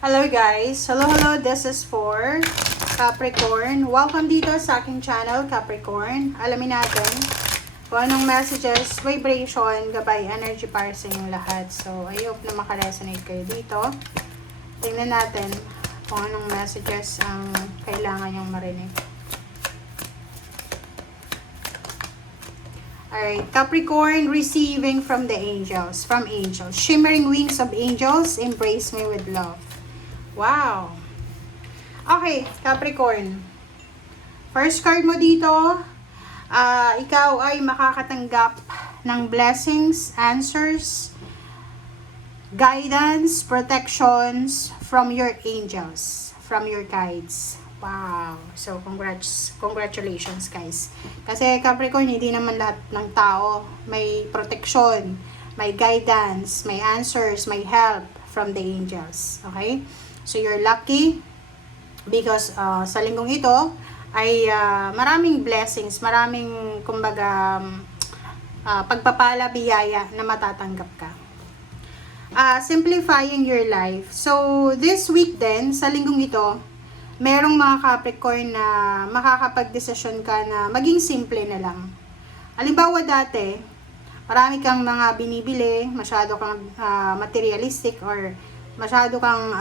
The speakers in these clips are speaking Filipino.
Hello guys! Hello! This is for Capricorn. Welcome dito sa aking channel, Capricorn. Alamin natin kung anong messages, vibration, gabay, energy para sa inyong lahat. So, I hope na makaresonate kayo dito. Tingnan natin kung anong messages ang kailangan nyong marinig. Alright, Capricorn, receiving from the angels, from angels. Shimmering wings of angels, embrace me with love. Wow! Okay, Capricorn. First card mo dito, ikaw ay makakatanggap ng blessings, answers, guidance, protections from your angels, from your guides. Wow! So, congratulations guys. Kasi Capricorn, hindi naman lahat ng tao may protection, may guidance, may answers, may help from the angels. Okay? So, you're lucky because sa linggong ito ay maraming blessings, maraming kumbaga pagpapala, biyaya na matatanggap ka. Simplifying your life. So, this week din, sa linggong ito, merong mga Capricorn na makakapag-desisyon ka na maging simple na lang. Halimbawa dati, marami kang mga binibili, masyado kang materialistic or masyado kang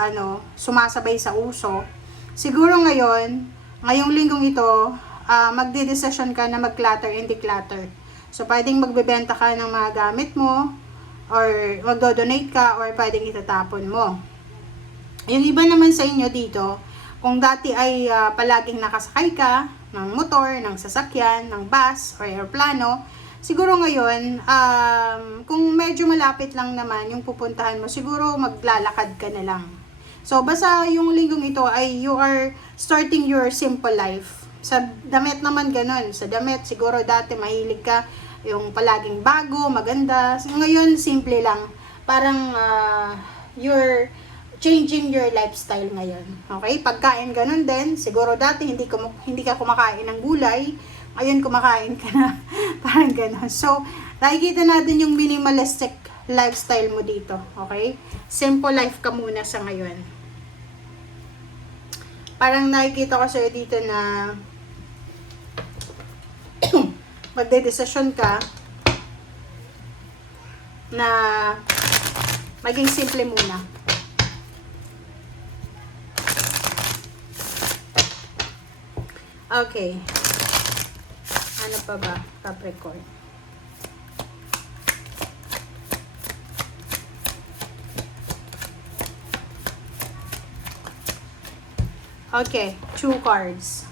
sumasabay sa uso. Siguro ngayong linggong ito, magde-decision ka na mag-clutter and declutter. So, pwedeng magbebenta ka ng mga gamit mo, or magdo-donate ka, or pwedeng itatapon mo. Yung iba naman sa inyo dito, kung dati ay palaging nakasakay ka ng motor, ng sasakyan, ng bus, or aeroplano, siguro ngayon, kung medyo malapit lang naman yung pupuntahan mo, siguro maglalakad ka na lang. So, basta yung linggong ito ay you are starting your simple life. Sa damit naman ganun. Sa damit, siguro dati mahilig ka yung palaging bago, maganda. So, ngayon, simple lang. Parang you're changing your lifestyle ngayon. Okay? Pagkain ganun din. Siguro dati hindi ka kumakain ng gulay. Ngayon kumakain ka na. Parang ganun. So, nakikita natin yung minimalistic lifestyle mo dito. Okay? Simple life ka muna sa ngayon. Parang nakikita ko sa'yo dito na magde-desisyon ka na maging simple muna. Okay. Ano pa ba, Capricorn? Okay, 2 cards.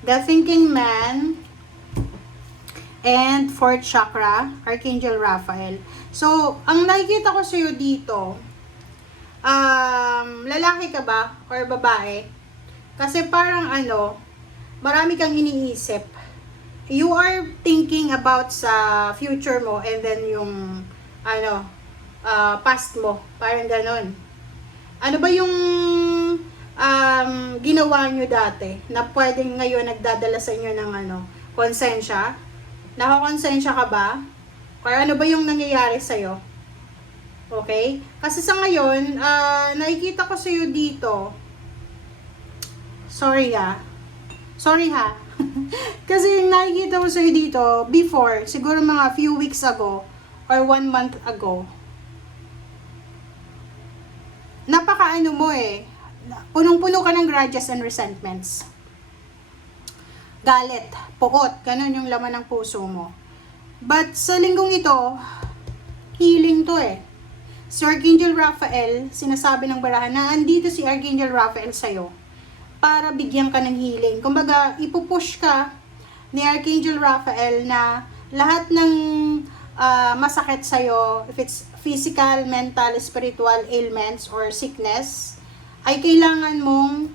The Thinking Man and 4th Chakra, Archangel Raphael. So, ang nakikita ko sa'yo dito, lalaki ka ba or babae? Kasi parang marami kang iniisip. You are thinking about sa future mo and then yung past mo, parang ganon. Ano ba yung ginawa nyo dati na pwedeng ngayon nagdadala sa inyo ng konsensya? Nakakonsensya ka ba? Or ano ba yung nangyayari sa'yo? Okay? Kasi sa ngayon, nakikita ko sa'yo dito, sorry ha. Kasi yung nakikita ko sa'yo dito, before, siguro mga few weeks ago, or 1 month ago, napaka mo punong-puno ka ng grudges and resentments. Galit, puot, ganun yung laman ng puso mo. But sa linggong ito, healing to Si Archangel Raphael, sinasabi ng barahan na andito si Archangel Raphael sa'yo para bigyan ka ng healing. Kumbaga, ipupush ka ni Archangel Raphael na lahat ng masakit sa'yo, if it's physical, mental, spiritual ailments or sickness, ay kailangan mong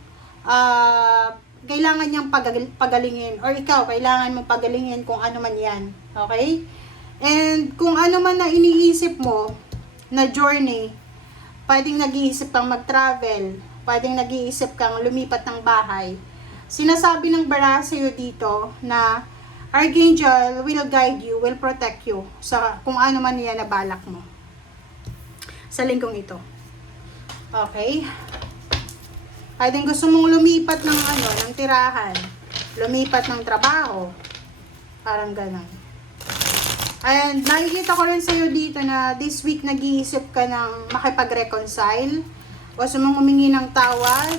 kailangan niyang pagalingin, or ikaw kailangan mong pagalingin kung ano man yan. Okay? And kung ano man na iniisip mo na journey, pwedeng nag-iisip kang mag-travel, pwedeng nag-iisip kang lumipat ng bahay, sinasabi ng bara sa'yo dito na Archangel will guide you, will protect you sa kung ano man yan na balak mo sa linggong ito. Okay? Pwedeng gusto mong lumipat ng ano, ng tirahan. Lumipat ng trabaho. Parang ganon. And nakikita ko rin sa'yo dito na this week nag-iisip ka ng makipag-reconcile. Gusto mong humingi ng tawad.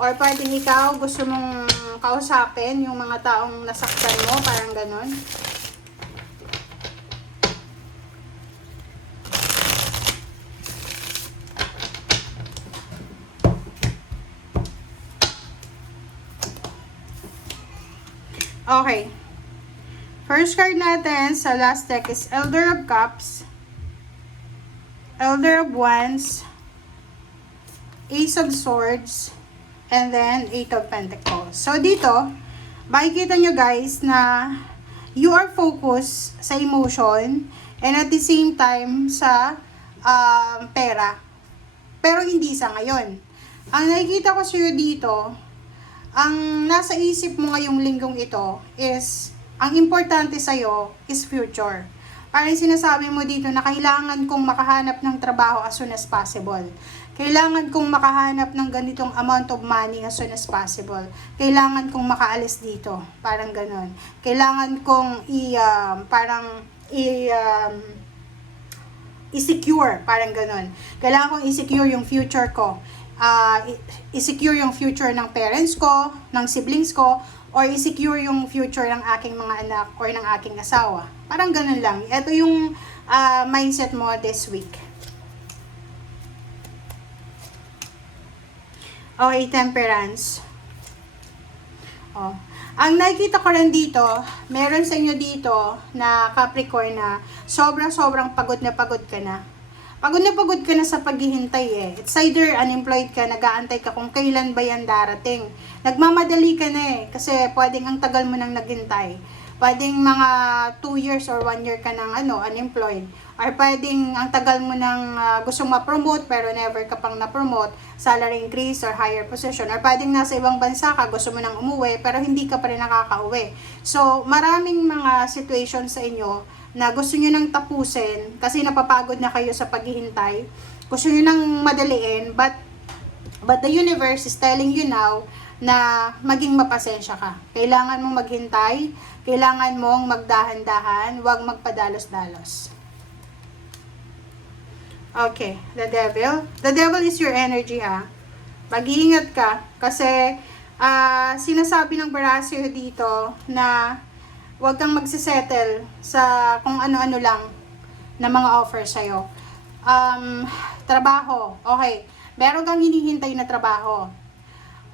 Or pwedeng ikaw gusto mong kausapin yung mga taong nasaktan mo. Parang ganon. Okay. First card natin sa last deck is Elder of Cups, Elder of Wands, Ace of Swords, and then Eight of Pentacles. So, dito, makikita nyo guys na you are focused sa emotion and at the same time sa pera. Pero hindi sa ngayon. Ang nakikita ko sa'yo dito, ang nasa isip mo ngayong linggong ito is ang importante sa'yo is future. Parang sinasabi mo dito na kailangan kong makahanap ng trabaho as soon as possible. Kailangan kong makahanap ng ganitong amount of money as soon as possible. Kailangan kong makaalis dito. Parang ganon. Kailangan kong i-secure. Parang ganon. Kailangan kong i-secure yung future ko. I-secure yung future ng parents ko, ng siblings ko, or i-secure yung future ng aking mga anak or ng aking asawa. Parang ganun lang. Ito yung mindset mo this week. Okay, Temperance. Oh. Ang nakikita ko rin dito, meron sa inyo dito na Capricorn na sobrang pagod ka na. Pagod ka na sa paghihintay eh. It's either unemployed ka, nag-aantay ka kung kailan ba yan darating. Nagmamadali ka na eh, kasi pwedeng ang tagal mo nang naghintay. Pwedeng mga 2 years or 1 year ka nang unemployed. Or pwedeng ang tagal mo nang gustong ma-promote pero never ka pang na-promote, salary increase or higher position. Or pwedeng nasa ibang bansa ka, gusto mo nang umuwi pero hindi ka pa rin nakakauwi. So, maraming mga situations sa inyo na gusto nyo nang tapusin kasi napapagod na kayo sa paghihintay. Gusto nyo nang madaliin, but the universe is telling you now na maging mapasensya ka. Kailangan mong maghintay, kailangan mong magdahan-dahan, huwag magpadalos-dalos. Okay, the devil. The devil is your energy ha. Mag-iingat ka kasi sinasabi ng Barasio dito na huwag kang magsisettle sa kung ano-ano lang na mga offer sa'yo. Trabaho, okay. Meron kang hinihintay na trabaho.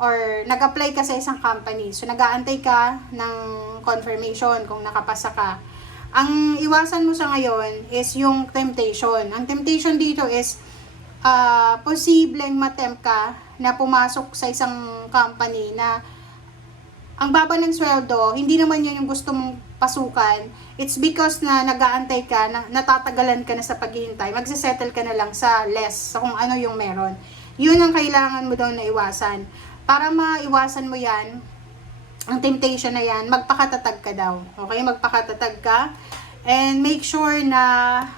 Or nag-apply ka sa isang company. So, nag-aantay ka ng confirmation kung nakapasa ka. Ang iwasan mo sa ngayon is yung temptation. Ang temptation dito is posibleng matempt ka na pumasok sa isang company na ang baba ng sweldo, hindi naman yun yung gusto mong pasukan. It's because na nag-aantay ka, na natatagalan ka na sa paghihintay. Magsisettle ka na lang sa less, sa kung ano yung meron. Yun ang kailangan mo daw na iwasan. Para maiwasan mo yan, ang temptation na yan, magpakatatag ka daw. Okay? Magpakatatag ka. And make sure na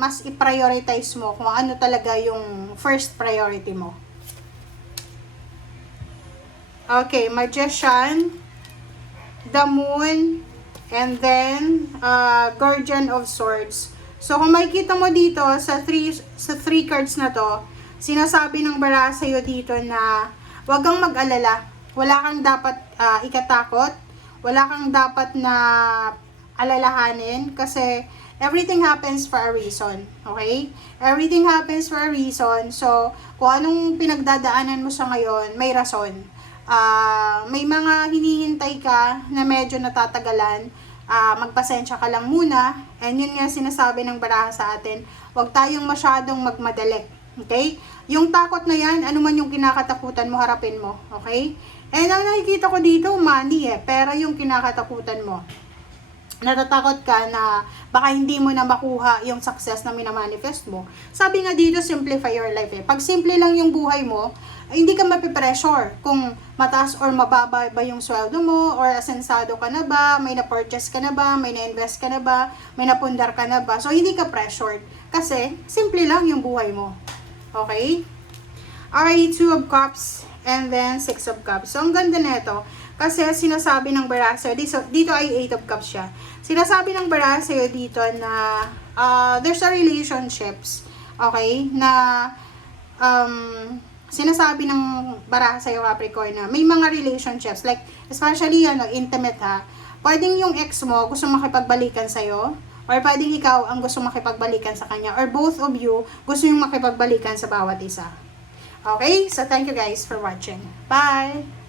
mas i-prioritize mo kung ano talaga yung first priority mo. Okay, Magician, the Moon, and then Guardian of Swords. So kung makikita mo dito sa three cards na to, sinasabi ng bara sa'yo dito na huwag kang mag-alala. Wala kang dapat ikatakot. Wala kang dapat na alalahanin kasi everything happens for a reason. Okay? Everything happens for a reason. So, kung anong pinagdadaanan mo sa ngayon, may rason. May mga hinihintay ka na medyo natatagalan, magpasensya ka lang muna, and yun nga sinasabi ng baraha sa atin, huwag tayong masyadong magmadali, okay? Yung takot na yan, ano man yung kinakatakutan mo, harapin mo, okay? And ang nakikita ko dito, money pera yung kinakatakutan mo. Natatakot ka na baka hindi mo na makuha yung success na minamanifest mo. Sabi nga dito, simplify your life Pag simple lang yung buhay mo, ay hindi ka mapipressure kung mataas or mababa ba yung sweldo mo, or asensado ka na ba, may na-purchase ka na ba, may na-invest ka na ba, may napundar ka na ba. So, hindi ka pressured kasi simple lang yung buhay mo. Okay? ay 2 of Cups and then 6 of Cups. So, ang ganda nito. Kasi sinasabi ng Barasayo, dito ay 8 of Cups siya. Sinasabi ng Barasayo dito na there's a relationships, okay, na sinasabi ng Barasayo Capricorn na may mga relationships, like, especially, intimate ha. Pwedeng yung ex mo gusto makipagbalikan sa'yo, or pwedeng ikaw ang gusto makipagbalikan sa kanya, or both of you gusto yung makipagbalikan sa bawat isa. Okay? So, thank you guys for watching. Bye!